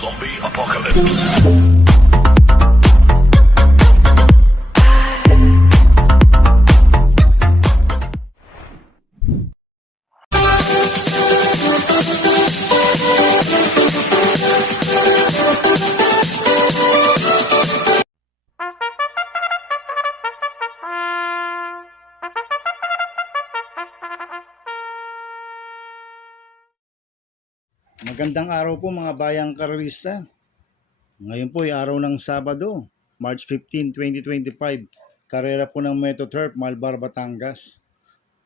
Zombie Apocalypse. Magandang araw po mga bayang karalista. Ngayon po ay araw ng Sabado, March 15, 2025. Karera po ng Metro Turf, Malbar, Batangas.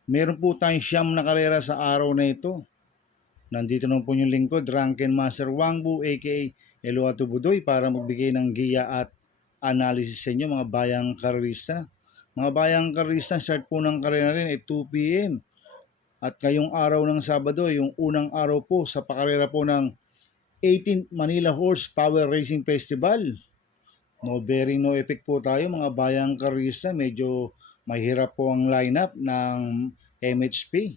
Meron po tayong siyam na karera sa araw na ito. Nandito naman po yung lingkod, Drunken Master Wangbu aka Eloato Budoy para magbigay ng giya at analysis sa inyo mga bayang karalista. Mga bayang karalista, start po ng karera rin ay 2 p.m. At ngayong araw ng Sabado, yung unang araw po sa pakarera po ng 18th Manila Horse Power Racing Festival. No bearing, no effect po tayo mga bayang karista. Medyo mahirap po ang lineup ng MHP.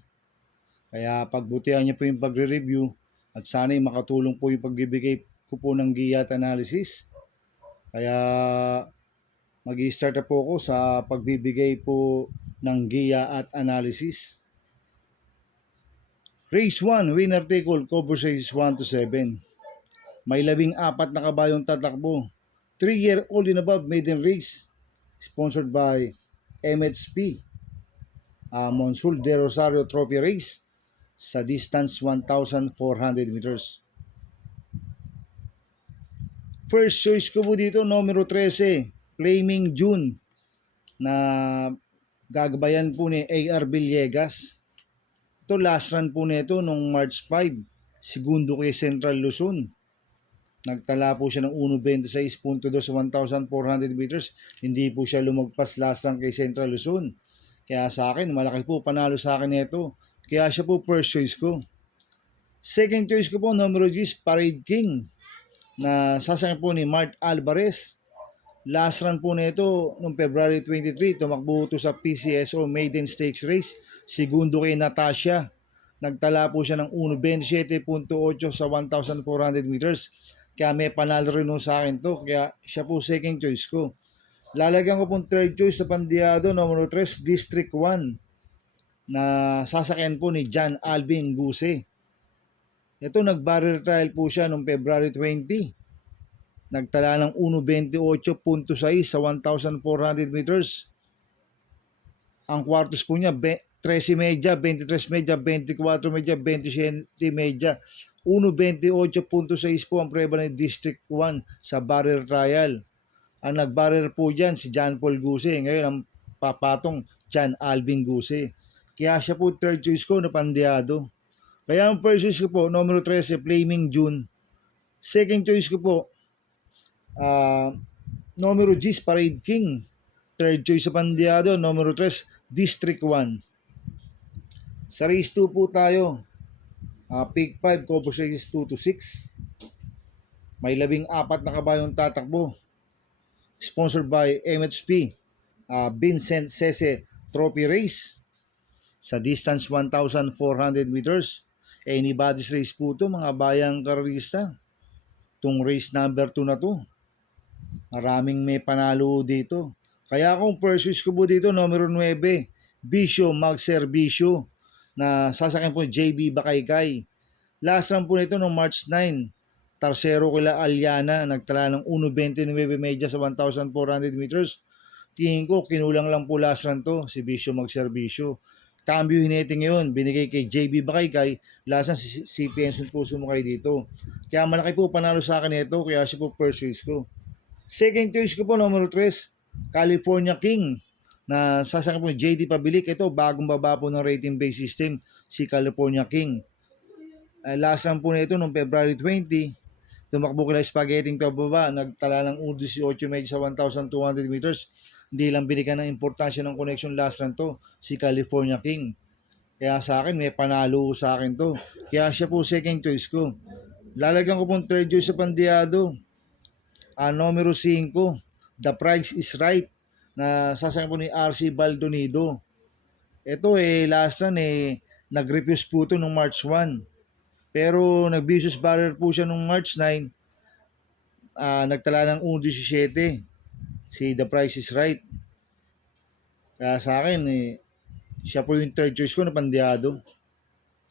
Kaya pagbutihan niyo po yung pagre-review at sana'y makatulong po yung pagbibigay ko po ng giya at analysis. Kaya mag-i-start na po ako sa pagbibigay po ng giya at analysis. Race 1, winner take all, cover races 1 to 7. May 14 na kabayong tatakbo. 3-year-old and above maiden race. Sponsored by MHP. Monsul de Rosario Trophy Race sa distance 1,400 meters. First choice ko po dito, numero 13, Flaming June, na gagabayan po ni A.R. Villegas. Ito last run po nito nung March 5, segundo kay Central Luzon. Nagtala po siya ng 1.26.2 sa 1,400 meters. Hindi po siya lumagpas last run kay Central Luzon. Kaya sa akin, malaki po panalo sa akin nito. Kaya siya po first choice ko. Second choice ko po, numero 10, Parade King, na sasakyan po ni Mart Alvarez. Last run po nito noong February 23, tumakbo ito sa PCSO Maiden Stakes Race. Segundo kay Natasha. Nagtala po siya ng 1.27.8 sa 1,400 meters. Kaya may panalo rin sa akin to. Kaya siya po second choice ko. Lalagyan ko pong third choice sa Pandiado, numero 3, District 1, na sasakyan po ni John Alvin Guse. Ito, nag-barrier trial po siya noong February 20. Nagtala ng 1.28.6 sa 1,400 meters. Ang quartos po niya, 13 medya, 23 medya, 24 medya, 27 medya. 1.28.6 po ang prueba ng District 1 sa barrier trial. Ang nag-barrier po dyan si John Paul Guse. Ngayon ang papatong John Alvin Guse. Kaya siya po third choice ko na Pandiado. Kaya ang first choice ko po, numero 13, Flaming June. Second choice ko po, numero 10, Parade King. Third choice sa Pandiado, numero 3, District 1. Sa race 2 po tayo. Pick 5, cover races 2 to 6. May 14 na kabayong tatakbo. Sponsored by MHP. Vincent Sese Trophy Race. Sa distance 1,400 meters. Anybody's race po ito mga bayang karalista. Itong race number 2 na to. Maraming may panalo dito. Kaya kung pursues ko po dito, numero 9, Bisyo Magserbisyo, na sasakyan po JB Bakaykay. Last run po nito noong March 9, Tarsero kila Aliana, nagtala ng 1.29 medya sa 1,400 meters. Tingin ko, kinulang lang po last run to, si Bisyo Magserbisyo. Cambio Hinete ngayon, binigay kay JB Bakaykay, last run si Penson po sumakay dito. Kaya malaki po panalo sa akin ito, kaya siya po first choice ko. Second choice ko po, numero 3, California King, na sasakyan po ni JD Pabilik. Ito, bagong baba po ng rating base system, si California King. Last run po nito noong February 20, tumakbo kila Spaghetti pababa, nagtala ng 1.18 medya sa 1,200 meters. Hindi lang binigyan ng importansya ng connection last run to, si California King. Kaya sa akin, may panalo sa akin to. Kaya siya po second choice ko. Lalagyan ko pong third choice sa Pandiado. Numero 5, The Price is Right, na sasakyan po ni RC Baldonido. Ito last run nag-refuse po ito nung March 1. Pero nag-vicious barrier po siya nung March 9. nagtala ng 1.17. Si The Price is Right. Kaya sa akin, siya po yung third choice ko na pandiado.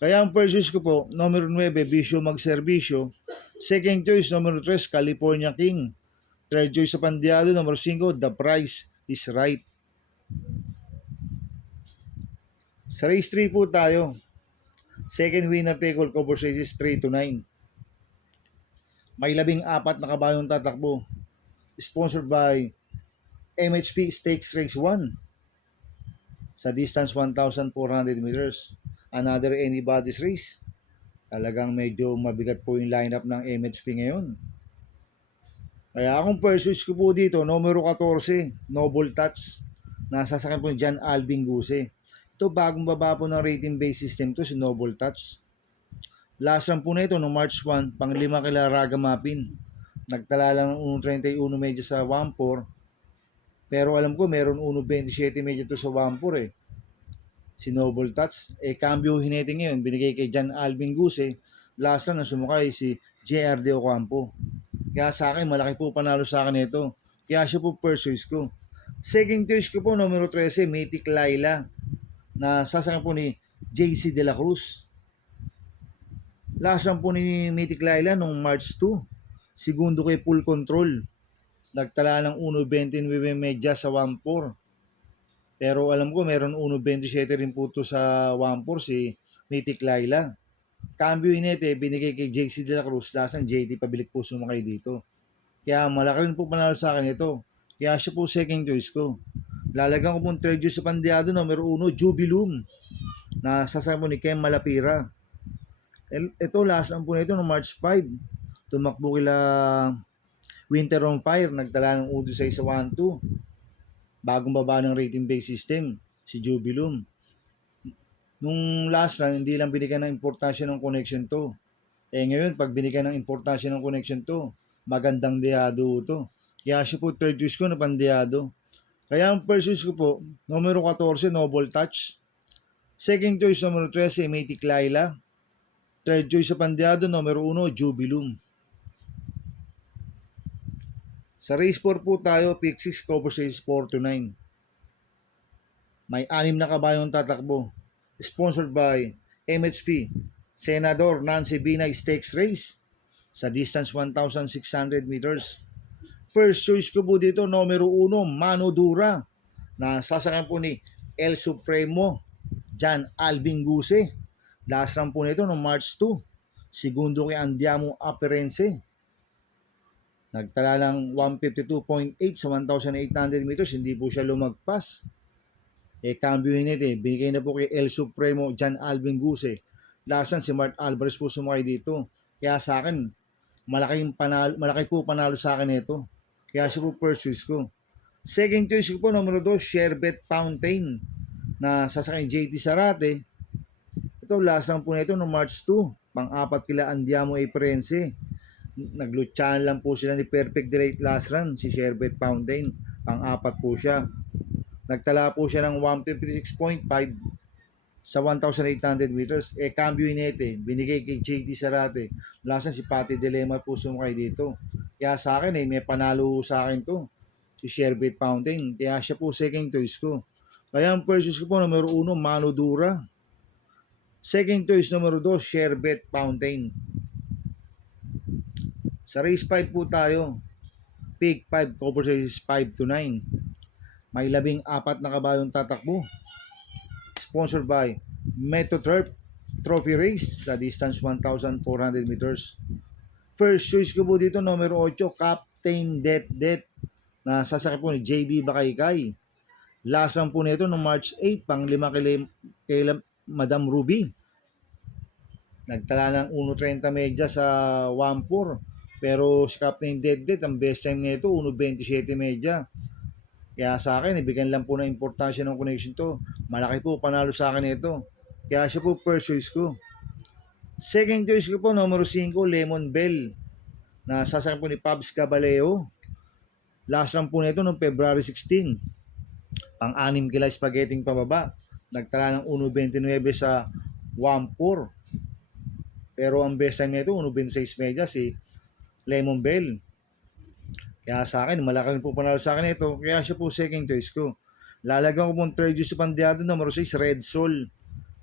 Kaya ang first choice ko po, numero 9, Bisyo Magserbisyo. Second choice, numero 3, California King. Third choice sa pandiado, numero 5, The Price is Right. Sa race 3 po tayo. Second winner take all cover races 3-9. May 14 na kabayong tatakbo. Sponsored by MHP Stakes Race 1 sa distance 1,400 meters. Another anybody's race. Talagang medyo mabigat po yung lineup ng MHP ngayon. Kaya akong first choice ko po dito, numero 14, Noble Touch. Nasasakyan po ni John Alvin Guse. Ito bagong baba po ng rating base system to, si Noble Touch. Last run po na ito no March 1, pang 5 kila Ragamapin. Nagtala lang ng 1.31 medyo sa 1.4. Pero alam ko meron 1.27 medyo to sa 1.4 Si Noble Touch. Cambio hinete ngayon, binigay kay John Alvin Guse. Last run na sumakay si JRD Ocampo. Kaya sa akin, malaki po panalo sa akin ito. Kaya siya po first choice ko. Second choice ko po, numero 13, Mythic Laila. Na sasakyan po ni JC De La Cruz. Last run po ni Mythic Laila nung March 2. Segundo kay Full Control. Nagtala ng 1.29 medya sa 1.4. Pero alam ko meron 1.27 rin po to sa 1.4 si Mythic Laila. Cambio inete, binigay kay JC De La Cruz. Last run, JT Pabilik po sumakay dito. Kaya malaki rin po panalo sa akin ito. Kaya siya po second choice ko. Lalagyan ko po third choice sa pandiado, numero 1, Jubilum. Na sasakyan po ni Kem Malapira. Ito last ang po nito no March 5. Tumakbo kila Winter on Fire, nagtala ng 1.6 sa 1.2. Bagong baba ng rating base system, si Jubilum. Nung last run, hindi lang binigyan ng importansya ng connection to. Ngayon, pag binigyan ng importansya ng connection to, magandang diado to. Kaya siya po third choice ko na pandiado. Kaya ang first choice ko po, numero 14, Noble Touch. Second choice, numero 13, Mythic Laila. Third choice sa pandiado, numero 1, Jubilum. Sa race 4 po tayo, pick 6, cover race 4-9. May 6 na kabayong tatakbo. Sponsored by MHP, Senador Nancy Binay Stakes Race sa distance 1,600 meters. First choice ko po dito, numero 1, Mano Dura, na sasakyan po ni El Supremo, John Alvin Guse. Last run po nito no March 2. Segundo kay Andiamo Aperense. Nagtala lang 152.8 sa 1,800 meters. Hindi po siya lumagpas. Cambio nito, binigay na po kay El Supremo, John Alvin Guse. Last run, si Mark Alvarez po sumakay dito. Kaya sa akin, malaki po panalo sa akin ito. Kaya siya po first choice ko. Second choice ko po, numero 2, Sherbet Fountain, na sasakay JT Sarate. Ito, last lang po na ito no March 2. Pang-apat kila Andiamo Aperense. Naglutsahan lang po sila ni Perfect Direct last run, si Sherbet Fountain. Pang-apat po siya. Nagtala po siya ng 156.5 sa 1,800 meters. Cambio inete, binigay kay JT Sarate. Last si Patty Dilema po sumakay dito. Kaya sa akin, may panalo sa akin to, si Sherbet Fountain. Kaya siya po second choice ko. Kaya ang first choice ko po, numero 1, Mano Dura. Second choice, numero 2, Sherbet Fountain. Sa race 5 po tayo. Pick 5, cover race 5-9. May 14 na kabayong tatakbo. Sponsored by Metoturf Trophy Race sa distance 1,400 meters. First choice ko po dito, numero 8, Captain Det na sasakay po ni JB Bakaykay. Last run po nito no March 8, pang 5 kay Madam Ruby. Nagtala ng 1.30 medya sa 1.4. Pero si Captain Det, ang best time nito 1.27 medya. Kaya sa akin, ibigyan lang po ng importansya ng connection to. Malaki po panalo sa akin ito. Kaya siya po first choice ko. Second choice ko po, numero 5, Lemon Bell, na sasakyan po ni Pabs Caballeo. Last run po nito noong February 16. Pang-6 kila spaghetti pababa. Nagtala ng 1.29 sa 1.4. Pero ang best time nito, 1.26 medya si Lemon Bell. Kaya sa akin, malaki rin po panalo sa akin ito. Kaya siya po second choice ko. Lalagyan ko pong third choice sa Pandiado, numero 6, Red Soul.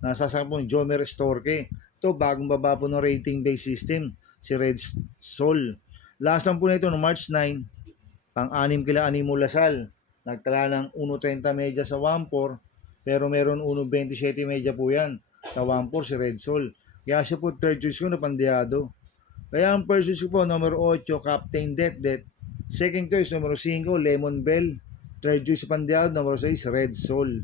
Nasasakyan po ni Jomer Storke. Ito, bagong baba po ng rating base system, si Red Soul. Last lang po nito no March 9, pang-anim kila Animo Lasal. Nagtala ng 1.30 media sa 1.4, pero meron 1.27 media po yan. Sa 1.4 si Red Soul. Kaya siya po third choice ko na Pandiado. Kaya ang first choice ko po, numero 8, Captain Det. Second choice, numero 5, Lemon Bell. Third choice sa Pandiado, numero 6, Red Soul.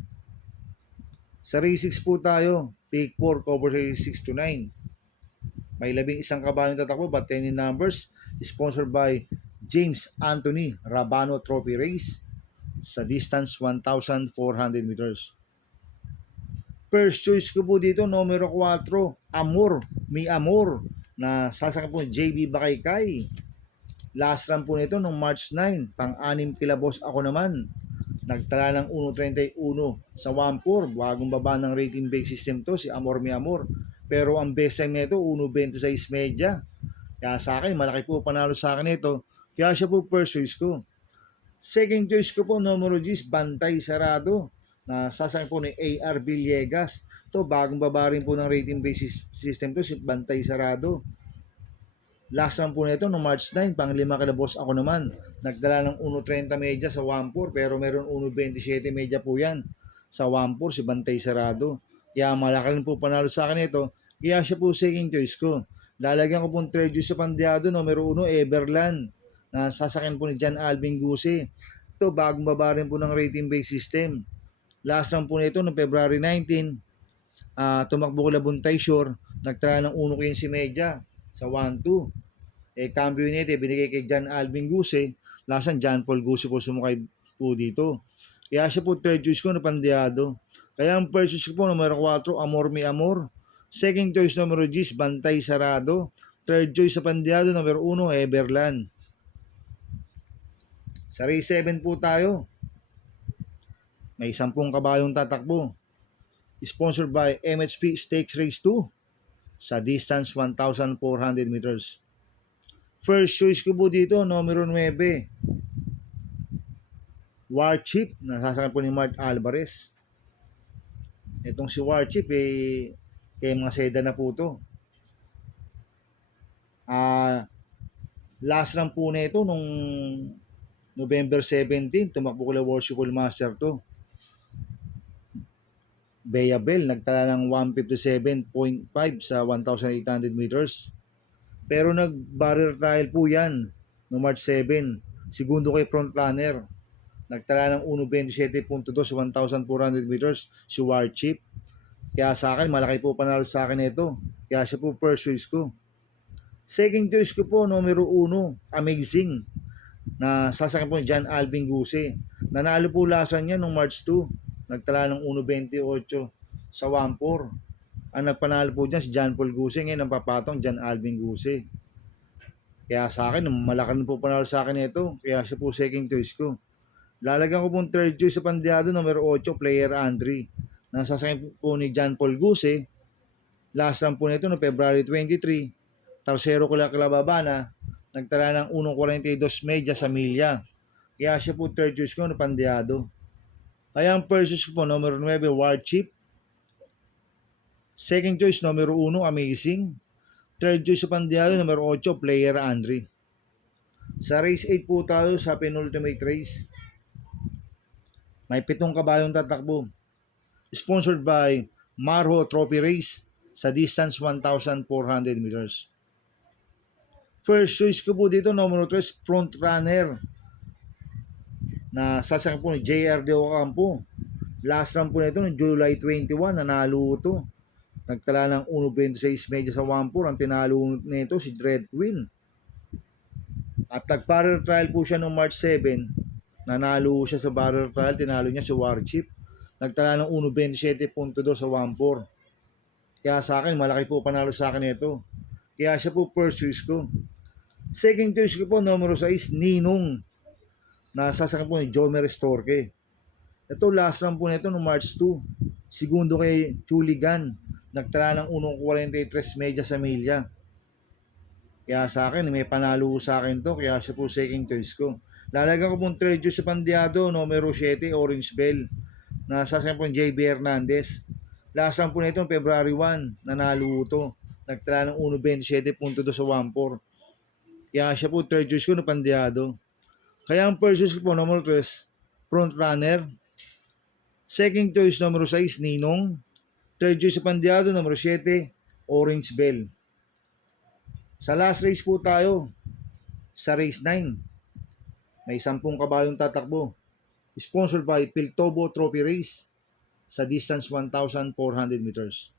Sa race 6 po tayo, pick 4, cover 6 to 9. May 11 kabayong tatakbo, but 10 in numbers. Sponsored by James Anthony Rabano Trophy Race sa distance 1,400 meters. First choice ko po dito, numero 4, Amor, Mi Amor, na sasakyan po JB Bakaykay. Last run po nito noong March 9, pang-anim kila boss ako naman. Nagtala ng 1.31 sa 1.4, bagong baba ng rating base system to, si Amor Mi Amor. Pero ang best time nito, 1.26 media. Kaya sa akin, malaki po panalo sa akin ito. Kaya siya po first choice ko. Second choice ko po, numero 10, Bantay Sarado, na sasakyan po ni AR Villegas. Ito, bagong baba rin po ng rating base system to, si Bantay Sarado. Last run po nito no March 9, pang-5 kila boss ako naman. Nagdala ng 1.30 media sa 1.4, pero meron 1.27 media po yan. Sa 1.4 si Bantay Sarado. Kaya malaki rin po panalo sa akin ito. Kaya siya po second choice ko. Lalagyan ko pong third choice sa Pandiado, numero 1, Everland, na sasakyan po ni John Alvin Guse. Ito, bagong baba rin po ng rating base system. Last run po nito no February 19, tumakbo kila Buntay Shore. Nagtala ng 1.15 media sa 1-2. Cambio nito, binigay kay John Alvin Guse. Lasan, John Paul Guse po sumakay po dito. Kaya siya po third choice ko na Pandiado. Kaya ang first choice ko po, numero 4, Amor Mi Amor. Second choice, numero 10, Bantay Sarado. Third choice sa Pandiado, numero 1, Everland. Sa race 7 po tayo. May 10 kabayong tatakbo. Sponsored by MHP Stakes Race 2. Sa distance 1,400 meters. First choice ko po dito, numero 9, Warchip, nasasakyan po ni Mark Alvarez. Itong si Warchip, kay mga seda na po to. Last run po na ito nung November 17, tumakbo ko la Worshipful Master to. Bea Bell, nagtala ng 157.5 sa 1,800 meters. Pero nag-barrier trial po yan no March 7. Segundo kay frontrunner. Nagtala ng 1.27.2 sa 1,400 meters si Warchip. Kaya sa akin, malaki po panalo sa akin ito. Kaya siya po first choice ko. Second choice ko po, numero 1, Amazing, na sasakyan po ni John Alvin Guse. Nanalo po lasan niya noong March 2. Nagtala ng 1.28 sa 1.4. Ang nagpanalo po dyan si John Paul Guse. Ngayon ang papatong John Alvin Guse. Kaya sa akin, malaki po panalo sa akin ito. Kaya siya po second choice ko. Lalagyan ko pong third choice sa Pandiado, numero 8, Player Andre, na sasakyan po ni John Paul Guse. Last run po nito no February 23. Tarsero Kilababana. Nagtala ng 1.42 media sa milya. Kaya siya po third choice ko na Pandiado. Kaya ang first choice ko po, numero 9, Warchip. Second choice, numero 1, Amazing. Third choice sa Pandiado, numero 8, Player Andre. Sa race 8 po tayo sa penultimate race. May 7 kabayong tatakbo. Sponsored by Marho Trophy Race sa distance 1,400 meters. First choice ko po dito, numero 3, Front Runner, na sasakyan po ni JR De Ocampo. Last run po nito, July 21, nanalo ito. Nagtala ng 1.26 media sa 1.4. Ang tinalo nito si Dread Queen. At nag-barrier trial po siya noong March 7. Nanalo siya sa barrier trial. Tinalo niya si Warchip. Nagtala ng 1.27.2 sa 1.4. Kaya sa akin, malaki po panalo sa akin ito. Kaya siya po first choice ko. Second choice ko po, numero 6, Ninong, na sasakyan po ni Jomer Storke. Ito, last run po nito noong March 2. Segundo kay Chuligan. Nagtala ng 1.43 media sa milya. Kaya sa akin, may panalo sa akin to. Kaya siya po second choice ko. Lalagyan ko pong trade sa Pandiado, numero 7, Orange Bell. Nasasakyan po JB Hernandez. Last run po nito, February 1, nanalo ito. Nagtala ng 1.27.2 sa 1.4. Kaya siya po third choice ko no Pandiado. Kaya ang first choice ko po, numero 3, front runner. Second choice, numero 6, Ninong. Third choice sa Pandiado, numero 7, Orange Bell. Sa last race po tayo, sa race 9, may 10 kabayong tatakbo. Sponsored by Piltobo Trophy Race sa distance 1,400 meters.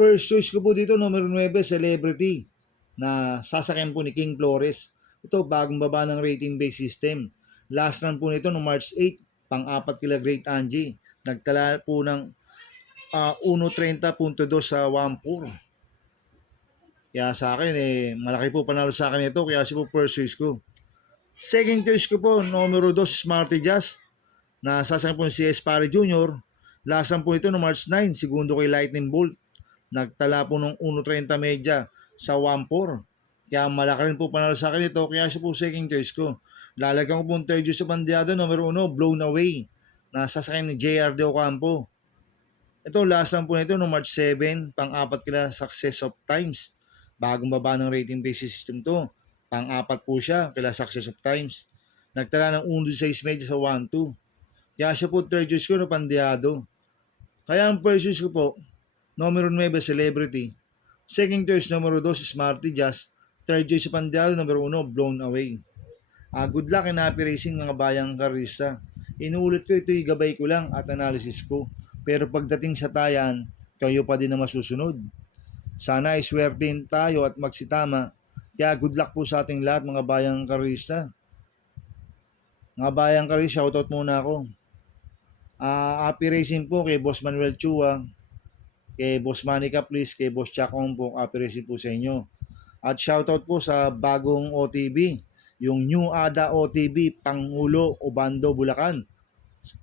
First choice ko po dito, numero 9, Celebrity, na sasakyan po ni King Flores. Ito, bagong baba ng rating-based system. Last run po nito noong March 8, pang-4 kila Great Angie. Nagtala po ng 1.30.2 sa 1.4. Kaya sa akin, malaki po panalo sa akin ito, kaya siya po first choice ko. Second choice ko po, numero 2, Smarty Jazz, na sasakyan po ni CS Pare Jr. Last run po ito noong March 9, segundo kay Lightning Bolt. Nagtala po ng 1.30 medya sa 1.4. Kaya malaki rin po panalo sa akin ito, kaya siya po second choice ko. Lalagyan ko po third choice sa Pandiado, numero 1, Blown Away, na sasakyan ni JR De Ocampo. Ito, last run po nito noong March 7, pang-4 kila Success of Times. Bagong baba ng rating-based system to. Pang-4 po siya kila Success of Times. Nagtala ng 1.6 medya sa 1.2. Kaya siya po third choice ko no Pandiado. Kaya ang first choice ko po, numero 9, Celebrity. Second choice, numero 2, Smarty Jazz. Third choice sa Pandiado, numero 1, Blown Away. Good luck and happy racing mga bayang karista. Inuulit ko, ito'y gabay ko lang at analysis ko. Pero pagdating sa tayan, kayo pa din na masusunod. Sana iswertin tayo at magsitama. Kaya good luck po sa ating lahat mga bayang karista. Mga bayang karista, shoutout muna ako. Happy racing po kay Boss Manuel Chua, kay Boss Manny Caplis, kay Boss Chacon po. Happy racing po sa inyo. At shoutout po sa bagong OTB, yung New Ada OTB, Pangulo, Obando, Bulacan.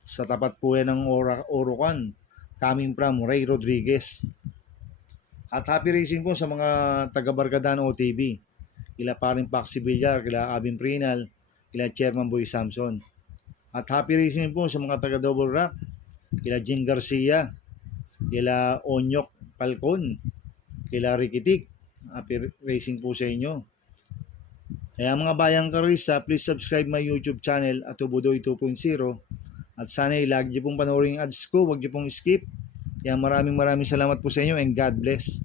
Sa tapat po yan ng Orocan, coming from Ray Rodriguez. At happy racing po sa mga taga-Barkadan OTB, kila paring Paxi Villar, kila Abin Prinal, kila Chairman Boy Samson. At happy racing po sa mga taga-Double Rock, kila Jing Garcia, kila Onyok Falcon, kila Rikitik. Happy racing po sa inyo. Kaya mga bayang karista, please subscribe my YouTube channel at Tubudoy 2.0. At sana lagi niyo pong panoorin yung ads ko, huwag niyo pong skip. Kaya maraming salamat po sa inyo and God bless.